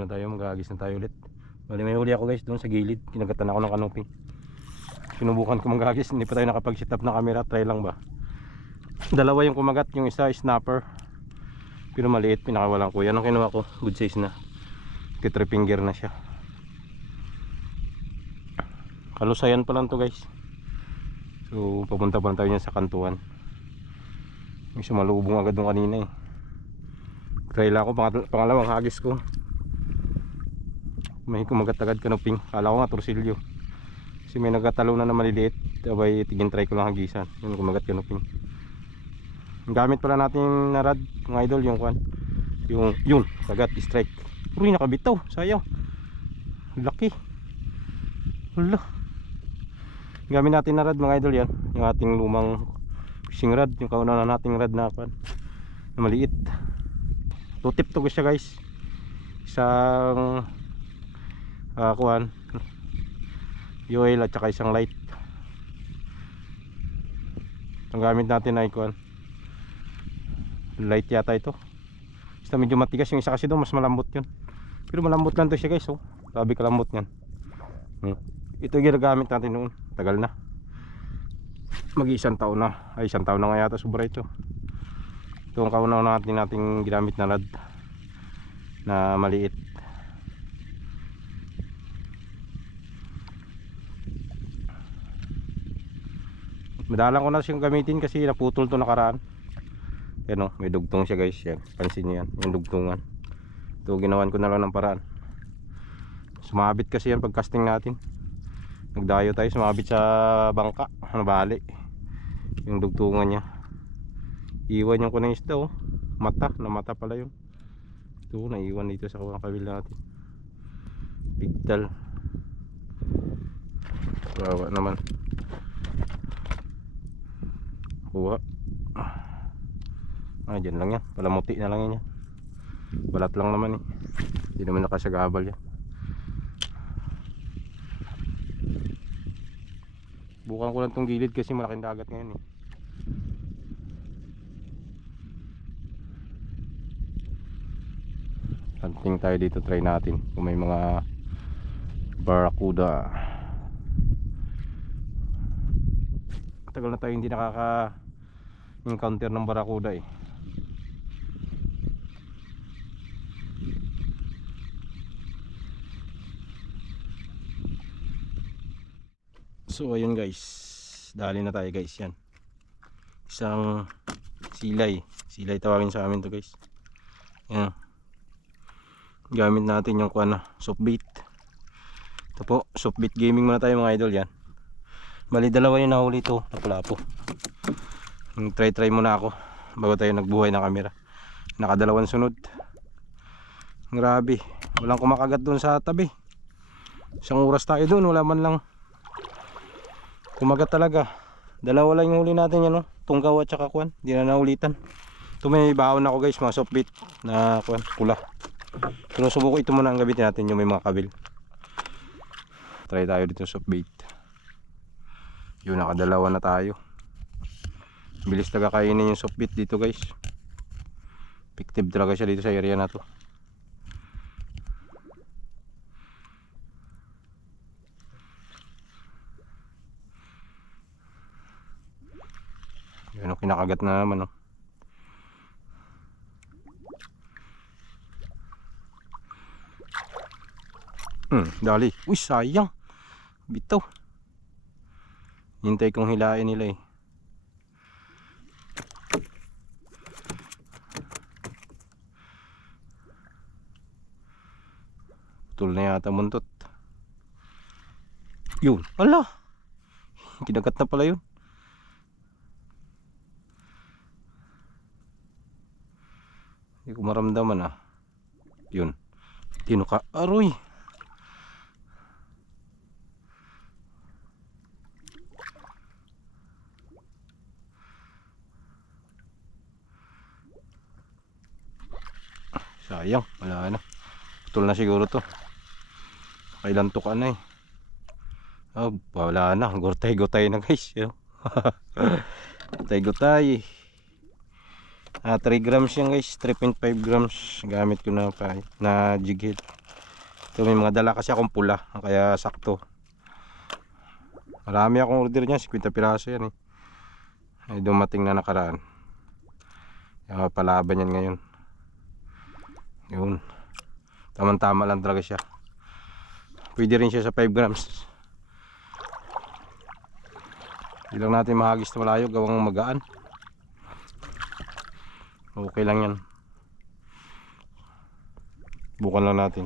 na tayo, mag-aagis na tayo ulit. Bali may huli ako guys doon sa gilid, kinagatan ako ng kanoping. Sinubukan ko mag-aagis, hindi pa tayo nakapag-set up ng camera, try lang ba. Dalawa yung kumagat, yung isa snapper, pero maliit, pinakawalan ko. Yan ang kinuha ko, good size na, 3 finger na siya. Kalusayan pa lang to guys. So papunta pa lang tayo niyan sa kantuan. May sumalubong agad nung kanina eh. Try lang ako, pangalawang hagis ko. May kumagat agad kanoping. Kala ko nga torsilyo. Kasi may nagkatalo na maliliit. Abay tigin try ko lang hagisan. Yung kumagat kanoping. Gamit pala natin na rod mga idol, yung kwan. Yun, kagat, strike. Uy, nakabitaw, sayang. Laki. Wala. Gamit natin na rod mga idol yan. Yung ating lumang fishing rod. Yung kauna na nating rod na kwan. Na maliit. 2 tip to siya guys. Isang kuwan, oil at saka isang light. Ang gamit natin ay kuwan, light yata ito. Basta medyo matigas, yung isa kasi doon mas malambot yun. Pero malambot lang to siya guys, oh. Sabi kalambot yan. Ito yung ginagamit natin noon, tagal na. Mag-isang taon na. Ay isang taon na nga yata, sobra ito. Ito ang kauna nating ginamit na rod na maliit. Madalang ko na siyang gamitin kasi naputol to nakaraan. Yan o, may dugtong siya guys. Yan, pansin nyo yan, yung dugtungan. Ito ginawan ko na lang ng paraan. Sumabit kasi yan pag casting natin. Nagdayo tayo, sumabit sa bangka, nabali yung dugtungan niya. Iwan yung kunang isda oh. Mata, na mata pala yun. Ito, naiwan dito sa kabila natin. Bigtal. Kawawa naman. Kuha. Dyan lang yan, palamuti na lang yan. Balat lang naman eh. Hindi naman nakasagabal yan. Bukan ko lang tong gilid kasi malaking dagat ngayon eh. Hunting tayo dito, try natin kung may mga barracuda. Tagal na tayo hindi nakaka-encounter ng barracuda eh. So ayun guys, dali na tayo guys, yan. Isang silay tawagin sa amin to guys. Yan. Gamit natin yung kuha na soft bait. Ito po, soft bait gaming muna tayo mga idol yan. Bali dalawa yung nahuli ito, napulapo. Try muna ako bago tayo nagbuhay ng camera. Nakadalawang sunod. Grabe, walang kumakagat doon sa tabi. Isang oras tayo doon, wala man lang kumagat talaga. Dalawa lang yung huli natin yan, no? Tunggaw at saka kuwan, hindi na naulitan. Ito may baon ako guys, mga soft bait na kuwan, pula. Pero subuko ito muna ang gamitin natin, yung may mga kabil. Try tayo dito soft bait. Yun, nakadalawa na tayo. Bilis talaga kainin yung soft bait dito guys. Effective talaga siya dito sa area na to. Yun, kinakagat na naman oh. Dali. Uy, sayang. Bitaw. Hintay kong hilain nila eh. Putol na yata muntot. Yun. Ala. Kinagat na pala yun. Hindi ko maramdaman ah. Yun. Tinuka. Aroy. Sayang, wala na. Putol na siguro to. Kailan tuka na eh. Oh, wala na. Gotay-gotay na guys. Gotay-gotay. 3 grams yan guys. 3.5 grams. Gamit ko na pa na jig head. Ito may mga dala kasi akong pula, kaya sakto. Marami akong order niya, 50 piraso yan eh. Ay dumating na nakaraan. Kaya palaban yan ngayon. Yun. Tamang-tama lang talaga siya. Pwede rin siya sa 5 grams. Hindi lang natin mahagis na malayo, gawang magaan. Okay lang yan. Bukan lang natin.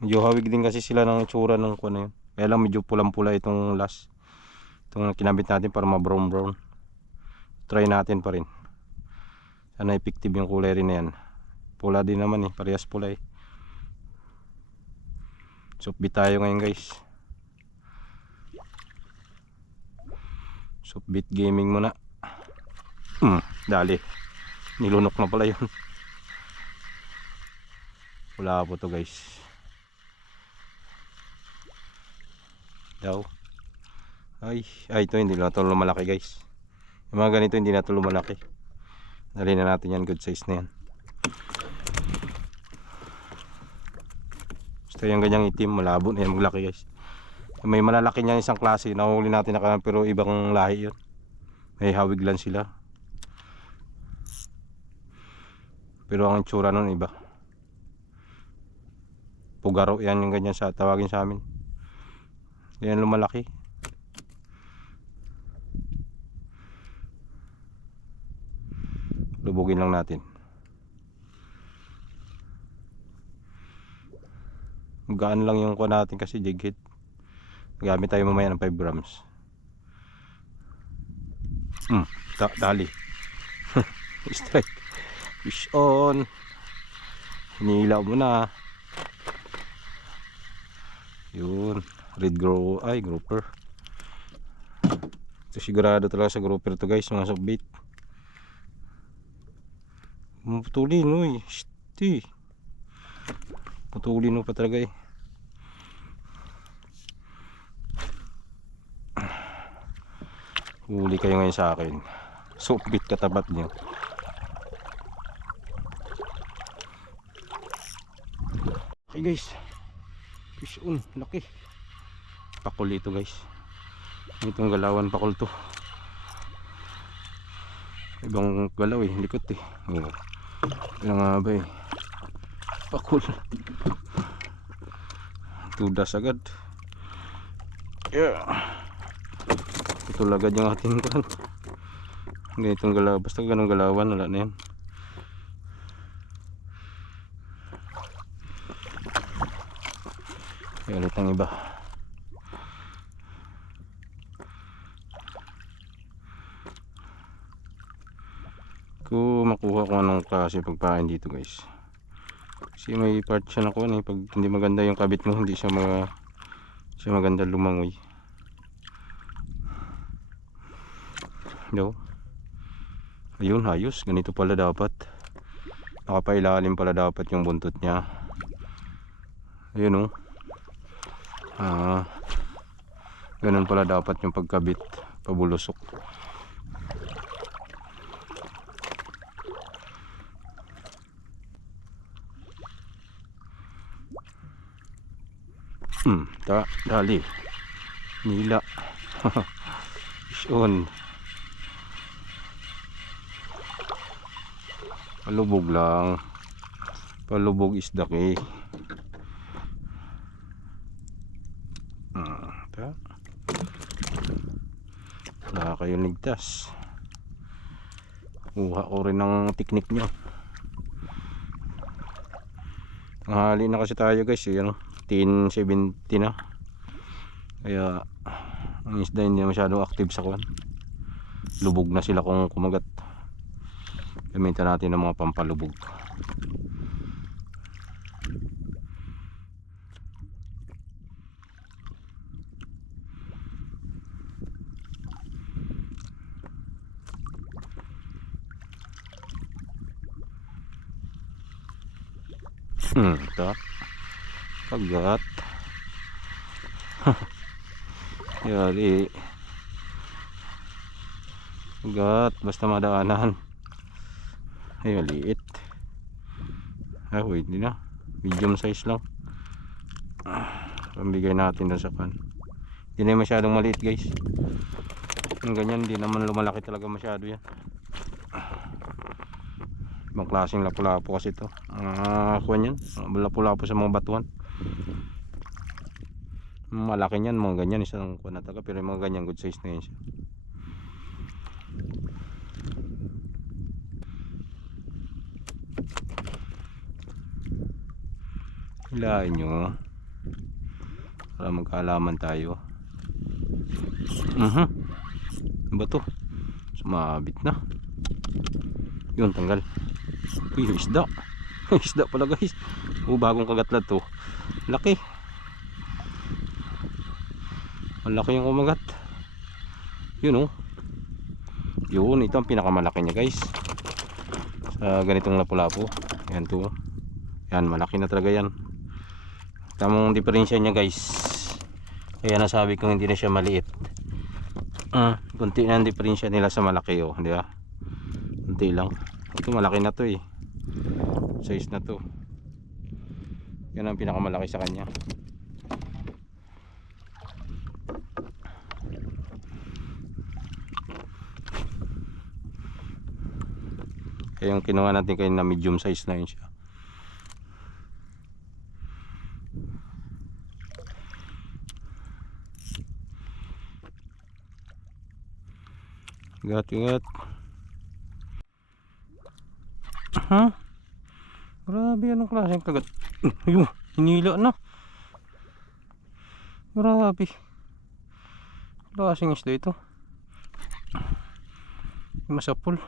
Medyo hawig din kasi sila ng itsura ng kuha na yun. Kaya lang medyo pulang-pula itong last. Itong kinabit natin para ma-brown-brown. Try natin pa rin. Sana effective yung kulay rin na yan. Pula din naman eh, parehas pula eh. Supbit tayo ngayon guys. Supbit gaming muna. Dali. Nilunok na pala yun. Wala po to guys. Daw. Ay ito hindi na ito lumalaki guys. Yung mga ganito hindi na ito lumalaki. Dali na natin yan, good size na yan. Basta yung ganyang itim, malabo na yan maglaki guys. May malalaki niyan isang klase, nahuli natin na kanan pero ibang lahi yun. May hawig lang sila. Pero ang itsura nun iba. Pugaro yan yung ganyan sa tawagin sa amin. Yan lumalaki. Lubugin lang natin. Gaan lang yung kuha natin kasi jig hit. Gamit tayo mamaya ng 5 grams. Dali. Strike. Fish on. Hinilaw mo na. Yun. Red grouper. Ito sigurado talaga sa grouper to guys, mga subbait. Putulin uy. Shit. Putulin mo pa talaga eh. Huli kayo ngayon sa akin. Subbait katapat niyo. Okay guys. Fish on, laki. Pakul ito guys. Itong galawan pakul to. Ibang galaw eh, likot eh. Oh. Ito nga ba eh. Pakul. Tudas agad. Yeah. Ito lagad yung ating kan. Hindi itong galaw. Basta ganong galawan, wala na yan. Kaya ulit ang iba. Kung makuha ko anong klase pagpain dito guys. Kasi may part siya na kuha eh. Pag hindi maganda yung kabit mo, hindi siya maganda lumangoy. No? Ayun, ayos. Ganito pala dapat. Nakapailalim pala dapat yung buntot niya. Ayun ganun pala dapat yung pagkabit. Pabulusok. Dali. Nila. Fish on. Palubog lang. Palubog is the key. Wala kayong ligtas. Kuha ko rin ng teknik nyo. Tanghali na kasi tayo guys. Yan, 10:70 na. Kaya ang isda hindi masyadong active sa kuwan. Lubog na sila kung kumagat. Gamitan natin ng mga pampalubog. Ito kagat. Yari kagat basta madaanan. Ay maliit. Wait, hindi na, medium size lang. Pambigay natin doon sa pan. Hindi na masyadong maliit guys. Yung ganyan, hindi naman lumalaki talaga masyado yan. Ibang klaseng lapu-lapu kasi ito. Kuwan yan, lapu-lapu sa mga batuan. Malaki niyan, mga ganyan, isang kuwan na taga. Pero yung mga ganyan, good size na yan siya. Hilahin nyo para magkaalaman tayo. Ano ba to? Sumabit na. Yun, tanggal. Uy, isda. Isda pala guys. Bagong kagatlat to. Laki. Malaki yung kumagat. Yun Yun, ito ang pinakamalaki niya guys. Sa ganitong lapu-lapu. Yan to. Yan, malaki na talaga yan. Tamang diferensya niya guys. Kaya nasabi ko hindi na siya maliit. Kunti na ang diferensya nila sa malaki di ba? Kunti lang. Ito malaki na to size na to. Yan ang pinakamalaki sa kanya. Kaya yung kinuha natin kayo na medium size na yun siya. Ingat. Grabe, anong klaseng kagat? Ayun, hinila na. Grabe. Klaseng isda ito. Masapul.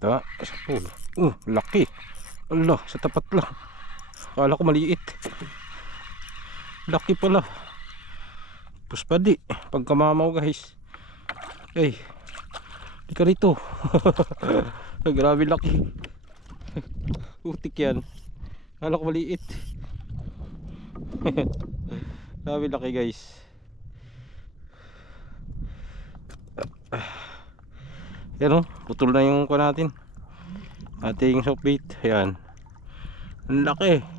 Masapul. Laki. Allah, sa tapat lang. Akala ko maliit. Laki pala. Puspadi, pagkamamaw guys. Di ka rito. Grabe laki. Utik yan. Akala ko maliit. Grabe laki guys. Yan putol na yung kuha natin. Ating soft bait. Ayan. Ang laki.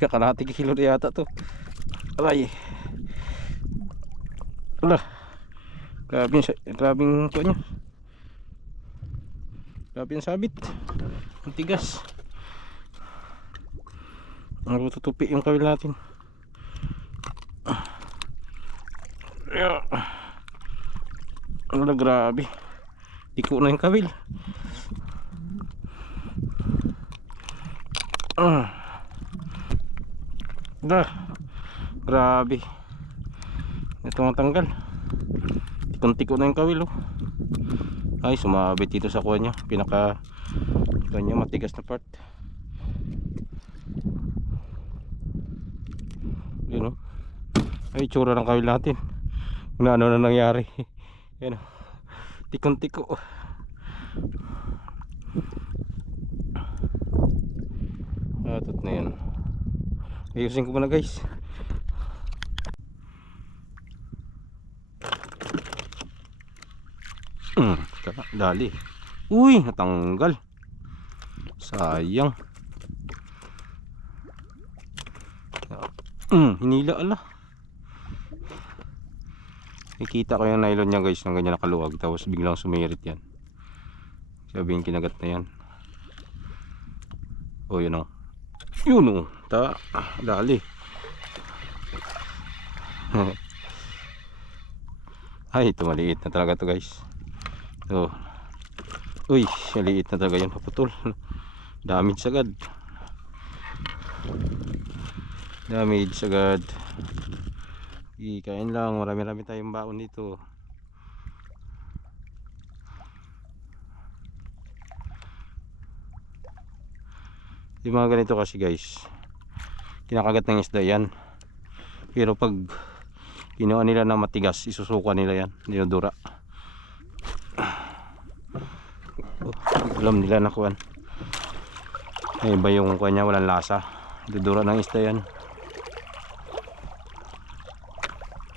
Kakalating kilo na yata to. Aray. Alah. Grabing kuha niya. Grabing sabit. Ang tigas. Ang tutupi yung kawil natin. Grabe. Iko na yung kawil. Grabe. Ito ang tanggal. Tikon-tiko na yung kawil Ay, sumabit dito sa kuha niya. Pinaka kanya matigas na part. Yun Ay, tsura ng kawil natin. Ano na nangyari. Yan tikon-tiko. Atot na yan. Ayusin ko muna guys. Dali. Uy, natanggal. Sayang. Hinila ala. Nakita ko yung nylon niya guys, ng ganyan nakaluwag, tapos biglang sumirit yan. Sabi yung kinagat na yan. Yun Yun dali. Ay, ito maliit na talaga to guys. Uy, maliit na talaga yan, paputol. Damage agad. Ikain lang, marami-rami tayong baon dito. Yung mga ganito kasi guys, kinakagat ng isda yan. Pero pag kinuha nila na matigas, isusuka nila yan, dinudura. Alam nila na kuhan. Ay, iba yung kuhan niya, walang lasa. Dudura ng isda yan.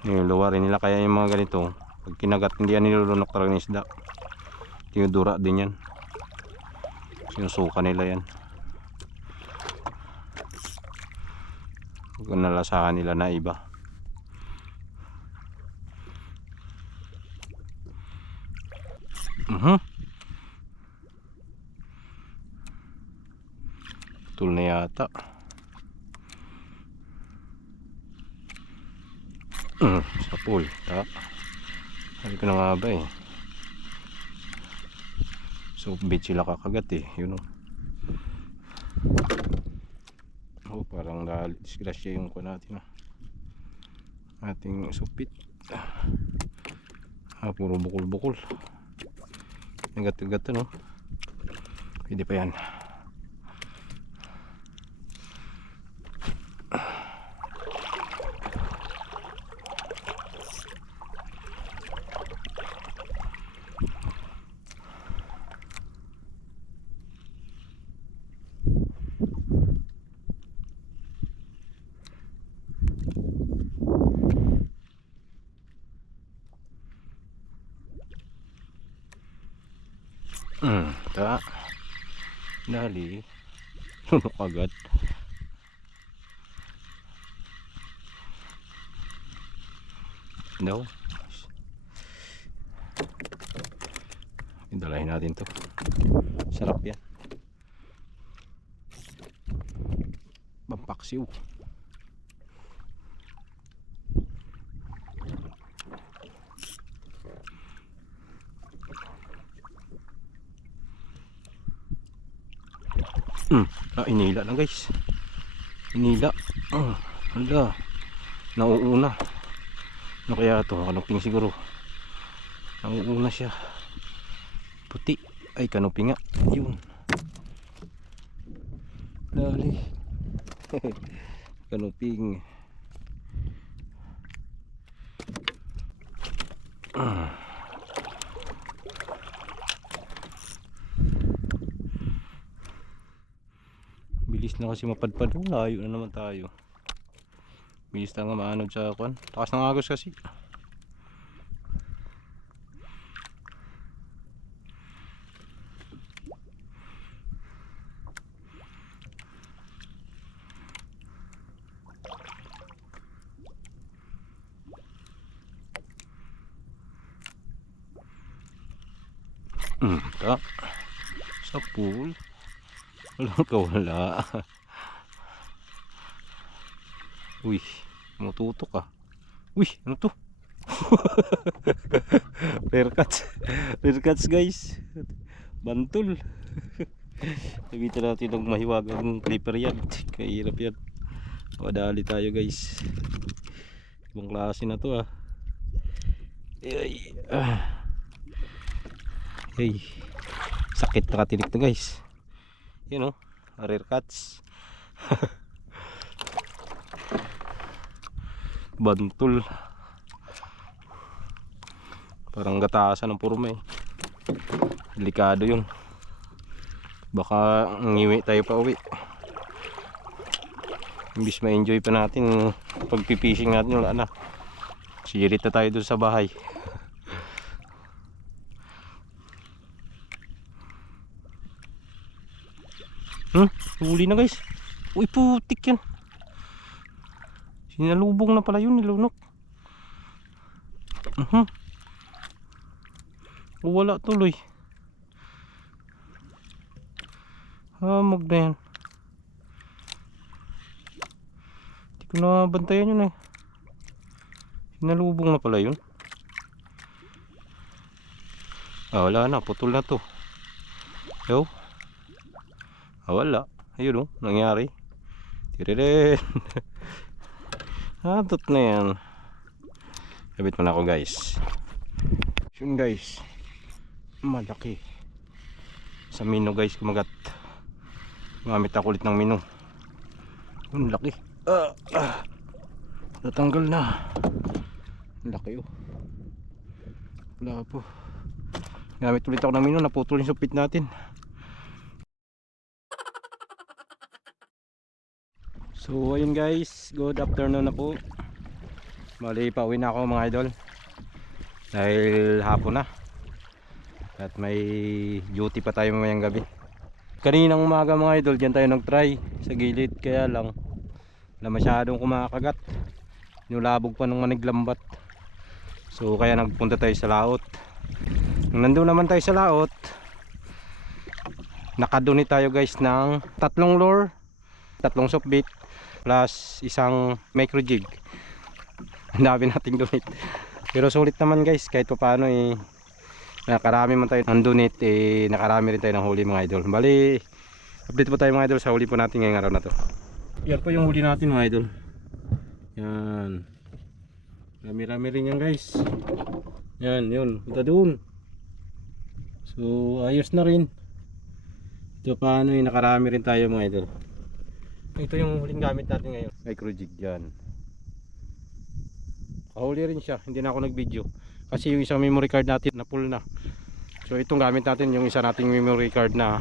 Luwarin nila, kaya yung mga ganito pag kinagat hindi yan nilulunok talaga ng isda. tinudura din yan, sinusuka nila yan. Kung nalasahan nila na iba. Putol na yata. Sa pool. Sabi ko na nga ba eh. So bait sila kakagat eh. Yun o. Oh, parang disgrasya yung ko natin ating supit. Puro bukol-bukol. Nagat-gagat no. Pwede pa yan. Dali. Lunok agad. No. Dalahin natin to. Sarap yan. Pampaksiw. Inila lang guys. Inila. Hala. Nauuna. Ano kaya ito? Kanuping siguro. Nauuna siya. Puti. Ay kanuping nga. Yun. Dali. Kanuping. Bilis na kasi mapadpad. Layo na naman tayo. Bilis na nga maanod sa kwan. Takas ng agos kasi. Sa pool. Walang kawala. Uy, mututok ah. Uy, ano to? Rare cuts. Rare cuts guys. Bantul. Sabitan natin ng mahiwagang clipper yan. Kahirap yan. Madali tayo guys. Ibang klase na to ah. Hey. Sakit nakatinik to guys. You know, rare cuts. Bantul. Parang gatasan ng purma eh. Delikado yun. Baka ngiwi tayo pa uwi. Imbis ma-enjoy pa natin pag-fishing natin, wala na. Sirit na tayo dun sa bahay. Huli na guys. Uy, putik yan. Sinalubong na pala yun, nilunok. Wala tuloy. Hamog na yan. Hindi ko na bantayan yun eh. Sinalubong na pala yun. Wala na, putol na to. Yo. Wala. Ayun nangyari. Tiririn. Hatot na yan. Sabit mo na ako guys. Yun guys. Malaki. Sa mino guys kumagat. Gamit ako ulit ng mino. Yun laki. Natanggal na. Laki oh. Wala po. Gamit ulit ako ng mino. Naputol yung supit natin. So ayun guys, good afternoon na po. Bali pauwi na ako mga idol. Dahil hapon na. At may duty pa tayo mamayang gabi. Kaninang umaga mga idol, dyan tayo nag-try sa gilid, kaya lang na masyadong kumakagat. Nulabog pa ng maniglambat. So kaya nagpunta tayo sa laot. Nung nandun naman tayo sa laot, nakadunit tayo guys ng 3 lure, 3 soft bait plus isang micro jig. Ang dami nating donate. Pero sulit naman guys, kahit pa paano nakarami man tayo ng donate, nakarami rin tayo ng huli mga idol. Bali, update po tayo mga idol sa huli po natin ngayong araw na to. Yan po yung huli natin mga idol. Yan. Rami-rami rin yan guys. Yan, yun. Punta doon. So, ayos na rin. Ito paano nakarami rin tayo mga idol. Ito yung huling gamit natin ngayon. Micro jig yan. Kahuli rin siya. Hindi na ako nag-video. Kasi yung isang memory card natin na full na. So itong gamit natin yung isa nating memory card na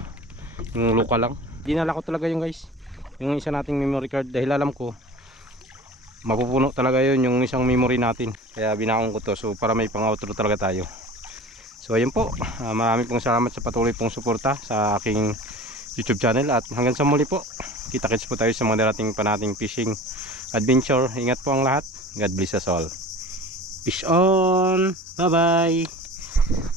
yung local lang. Dinala ko talaga yung guys. Yung isa nating memory card dahil alam ko mapupuno talaga yun yung isang memory natin. Kaya binaon ko to. So para may pang-outro talaga tayo. So ayun po. Maraming pong salamat sa patuloy pong suporta sa aking YouTube channel. At hanggang sa muli po. Kita-kits po tayo sa mga darating pa nating fishing adventure. Ingat po ang lahat. God bless us all. Fish on. Bye bye.